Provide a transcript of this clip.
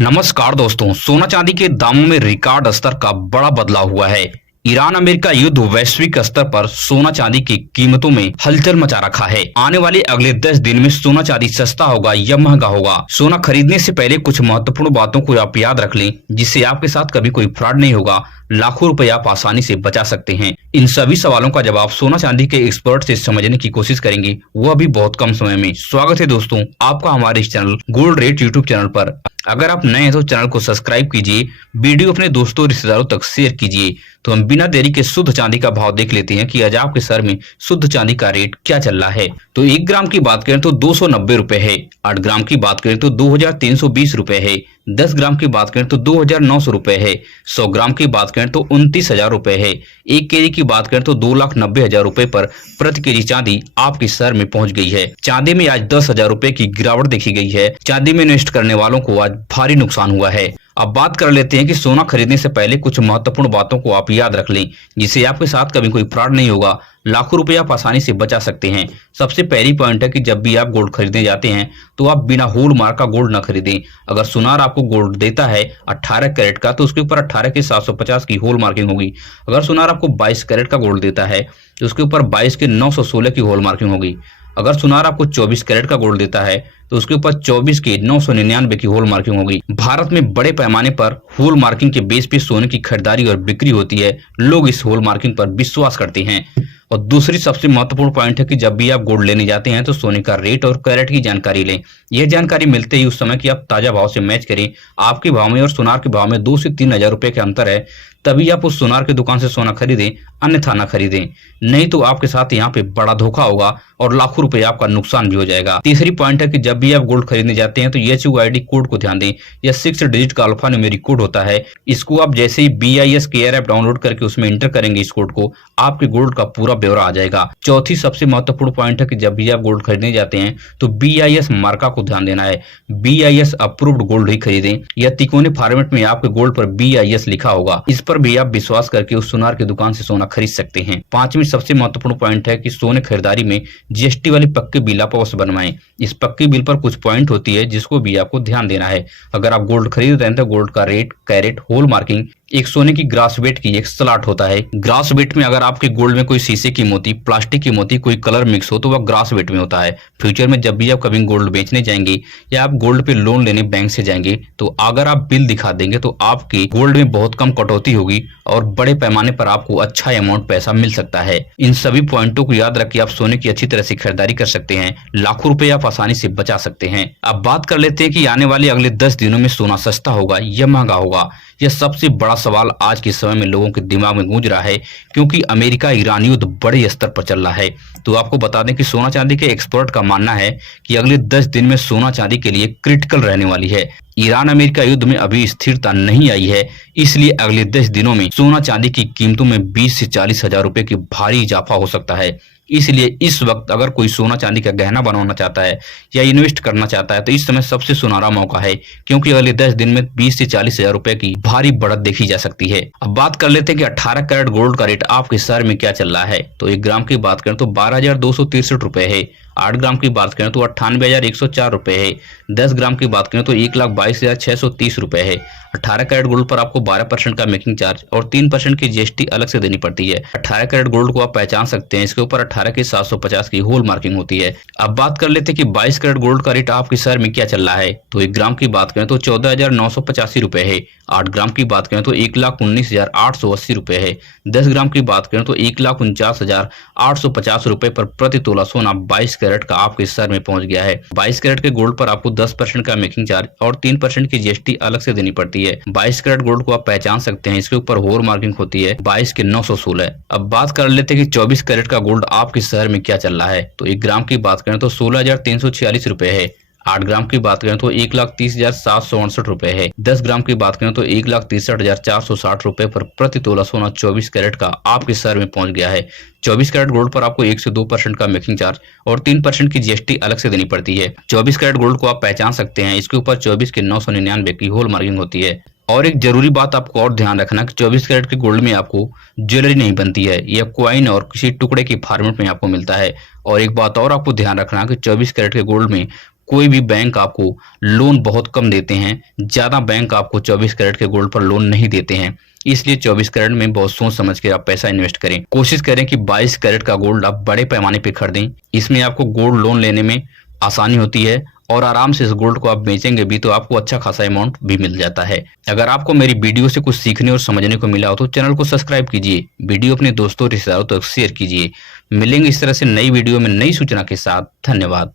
नमस्कार दोस्तों, सोना चांदी के दामों में रिकॉर्ड स्तर का बड़ा बदलाव हुआ है। ईरान अमेरिका युद्ध वैश्विक स्तर पर सोना चांदी की कीमतों में हलचल मचा रखा है। आने वाले अगले 10 दिन में सोना चांदी सस्ता होगा या महंगा होगा। सोना खरीदने से पहले कुछ महत्वपूर्ण बातों को आप याद रख लें, जिससे आपके साथ कभी कोई फ्रॉड नहीं होगा। लाखों रुपए आप आसानी से बचा सकते हैं। इन सभी सवालों का जवाब सोना चांदी के एक्सपर्ट से समझने की कोशिश करेंगे, वह भी बहुत कम समय में। स्वागत है दोस्तों आपका हमारे इस channel gold rate YouTube channel पर। अगर आप नए हैं तो चैनल को सब्सक्राइब कीजिए, वीडियो अपने दोस्तों रिश्तेदारों तक शेयर कीजिए। तो हम बिना देरी के शुद्ध चांदी का भाव देख लेते हैं कि आज आपके शहर में शुद्ध चांदी का रेट क्या चल रहा है। तो 1 ग्राम की बात करें तो 290 रुपए है। 8 ग्राम की बात करें तो 2320 रुपए है। 10 ग्राम की बात करें तो 2900 रुपए है। 100 ग्राम की बात करें तो 29,000 रुपए है। 1 केजी की बात करें तो 2,90,000 रुपए पर प्रति केजी चांदी आपके शहर में पहुंच गई है। चांदी में आज 10,000 रुपए की गिरावट देखी गई है। चांदी में इन्वेस्ट करने वालों को आज भारी नुकसान हुआ है। अब बात कर लेते हैं कि सोना खरीदने से पहले कुछ महत्वपूर्ण बातों को आप याद रख लें, जिससे आपके साथ कभी कोई फ्रॉड नहीं होगा। लाखों रुपए आप आसानी से बचा सकते हैं। सबसे पहली पॉइंट है कि जब भी आप गोल्ड खरीदने जाते हैं तो आप बिना होल मार्क का गोल्ड न खरीदें। अगर सुनार आपको गोल्ड देता है 18 कैरेट का, तो उसके ऊपर 18 के 750 की होल मार्किंग होगी। अगर सुनार आपको 22 कैरेट का गोल्ड देता है तो उसके ऊपर 22 के 916 की होल मार्किंग होगी। अगर सुनार आपको 24 कैरेट का गोल्ड देता है तो उसके ऊपर 24 के 999 की होल मार्किंग होगी। भारत में बड़े पैमाने पर होल मार्किंग के बेस पे सोने की खरीदारी और बिक्री होती है। लोग इस होल मार्किंग पर विश्वास करते हैं। और दूसरी सबसे महत्वपूर्ण पॉइंट है कि जब भी आप गोल्ड लेने जाते हैं तो सोने का रेट और कैरेट की जानकारी लें। यह जानकारी मिलते ही उस समय की आप ताजा भाव से मैच करें। आपके भाव में और सुनार के भाव में 2 से 3,000 रुपए के अंतर है, तभी आप उस सुनार की दुकान से सोना खरीदें, अन्यथा ना खरीदें। नहीं तो आपके साथ यहाँ पे बड़ा धोखा होगा और लाखों रुपए आपका नुकसान भी हो जाएगा। तीसरी पॉइंट है कि जब भी आप गोल्ड खरीदने जाते हैं तो HUID कोड को ध्यान दें। यह 6 डिजिट का अल्फा न्यूमेरिक कोड होता है। इसको आप जैसे ही BIS केयर ऐप डाउनलोड करके उसमें एंटर करेंगे इस कोड को, आपके गोल्ड का पूरा ब्यौरा आ जाएगा। चौथी सबसे महत्वपूर्ण पॉइंट है कि जब भी आप गोल्ड खरीदने जाते हैं तो BIS मार्का को ध्यान देना है। BIS अप्रूव्ड गोल्ड ही खरीदें। या तिकोने फॉर्मेट में आपके गोल्ड पर BIS लिखा होगा, इस पर भी आप विश्वास करके उस सुनार की दुकान से सोना खरीद सकते हैं। पांचवी सबसे महत्वपूर्ण पॉइंट है कि सोने खरीदारी में GST वाली पक्के बिल आप अवश्य बनवाएं। इस पक्के बिल पर कुछ पॉइंट होती है जिसको भी आपको ध्यान देना है। अगर आप गोल्ड खरीद रहे हैं तो गोल्ड का रेट, कैरेट, होल मार्किंग, एक सोने की ग्रास वेट की एक स्लॉट होता है। ग्रास वेट में अगर आपके गोल्ड में कोई शीशे की मोती, प्लास्टिक की मोती, कोई कलर मिक्स हो तो वह ग्रास वेट में होता है। फ्यूचर में जब भी आप कभी गोल्ड बेचने जाएंगे या आप गोल्ड पे लोन लेने बैंक से जाएंगे तो अगर आप बिल दिखा देंगे तो आपके गोल्ड में बहुत कम कटौती होगी और बड़े पैमाने पर आपको अच्छा अमाउंट पैसा मिल सकता है। इन सभी पॉइंटों को याद रख के आप सोने की अच्छी तरह से खरीदारी कर सकते हैं। लाखों रुपए आप आसानी से बचा सकते हैं। अब बात कर लेते हैं कि आने वाले अगले 10 दिनों में सोना सस्ता होगा या महंगा होगा। यह सबसे बड़ा सवाल आज के समय में लोगों के दिमाग में गूंज रहा है, क्योंकि अमेरिका ईरान युद्ध बड़े स्तर पर चल रहा है। तो आपको बता दें कि सोना चांदी के एक्सपर्ट का मानना है कि अगले 10 दिन में सोना चांदी के लिए क्रिटिकल रहने वाली है। ईरान अमेरिका युद्ध में अभी स्थिरता नहीं आई है, इसलिए अगले 10 दिनों में सोना चांदी की कीमतों में 20 से 40 हजार रुपए की भारी इजाफा हो सकता है। इसलिए इस वक्त अगर कोई सोना चांदी का गहना बनवाना चाहता है या इन्वेस्ट करना चाहता है तो इस समय सबसे सुनहरा मौका है, क्योंकि अगले 10 दिन में 20 से 40 हजार रुपए की भारी बढ़त देखी जा सकती है। अब बात कर लेते हैं कि 18 कैरेट गोल्ड का रेट आपके शहर में क्या चल रहा है। तो 1 ग्राम की बात करें तो 12,263 रुपए है। 8 ग्राम की बात करें तो 98,104 रुपए है। 10 ग्राम की बात करें तो 1,22,630 रुपए है। 18 कैरेट गोल्ड पर आपको 12% का मेकिंग चार्ज और 3% की GST अलग से देनी पड़ती है। 18 कैरेट गोल्ड को आप पहचान सकते हैं, इसके ऊपर 18 के 750 की होल मार्किंग होती है। अब बात कर लेते हैं कि 22 कैरेट गोल्ड का रेट आपके शहर में क्या चल रहा है। तो 1 ग्राम की बात करें तो 14,985 रुपए है। 8 ग्राम की बात करें तो 1,19,880 रुपए है। 10 ग्राम की बात करें तो 1,49,850 रुपए पर प्रति तोला सोना 22 कैरेट का आपके शहर में पहुंच गया है। 22 कैरेट के गोल्ड पर आपको 10% का मेकिंग चार्ज और 3% की GST अलग से देनी पड़ती है। 22 कैरेट गोल्ड को आप पहचान सकते हैं, इसके ऊपर होल मार्किंग होती है 22 के 916। अब बात कर लेते हैं कि 24 कैरेट का गोल्ड आपके शहर में क्या चल रहा है। तो 1 ग्राम की बात करें तो 16,346 रुपए है। 8 ग्राम की बात करें तो 1,30,768 रुपए है। 10 ग्राम की बात करें तो 1,63,460 रुपए पर प्रति तोला सोना 24 कैरेट का आपके शहर में पहुंच गया है। 24 कैरेट गोल्ड पर आपको 1 से 2% का मेकिंग चार्ज और 3% की GST अलग से देनी पड़ती है। 24 कैरेट गोल्ड को आप पहचान सकते हैं, इसके ऊपर 24 के 999 की होल मार्किंग होती है। और एक जरूरी बात आपको और ध्यान रखना कि 24 कैरेट के गोल्ड में आपको ज्वेलरी नहीं बनती है, यह कॉइन और किसी टुकड़े की फॉर्मेट में आपको मिलता है। और एक बात और आपको ध्यान रखना कि 24 कैरेट के गोल्ड में कोई भी बैंक आपको लोन बहुत कम देते हैं। ज्यादा बैंक आपको 24 कैरेट के गोल्ड पर लोन नहीं देते हैं। इसलिए 24 कैरेट में बहुत सोच समझ के आप पैसा इन्वेस्ट करें। कोशिश करें कि 22 कैरेट का गोल्ड आप बड़े पैमाने पे खरीदें। इसमें आपको गोल्ड लोन लेने में आसानी होती है और आराम से इस गोल्ड को आप बेचेंगे भी तो आपको अच्छा खासा अमाउंट भी मिल जाता है। अगर आपको मेरी वीडियो से कुछ सीखने और समझने को मिला हो तो चैनल को सब्सक्राइब कीजिए, वीडियो अपने दोस्तों रिश्तेदारों तक शेयर कीजिए। मिलेंगे इस तरह से नई वीडियो में नई सूचना के साथ। धन्यवाद।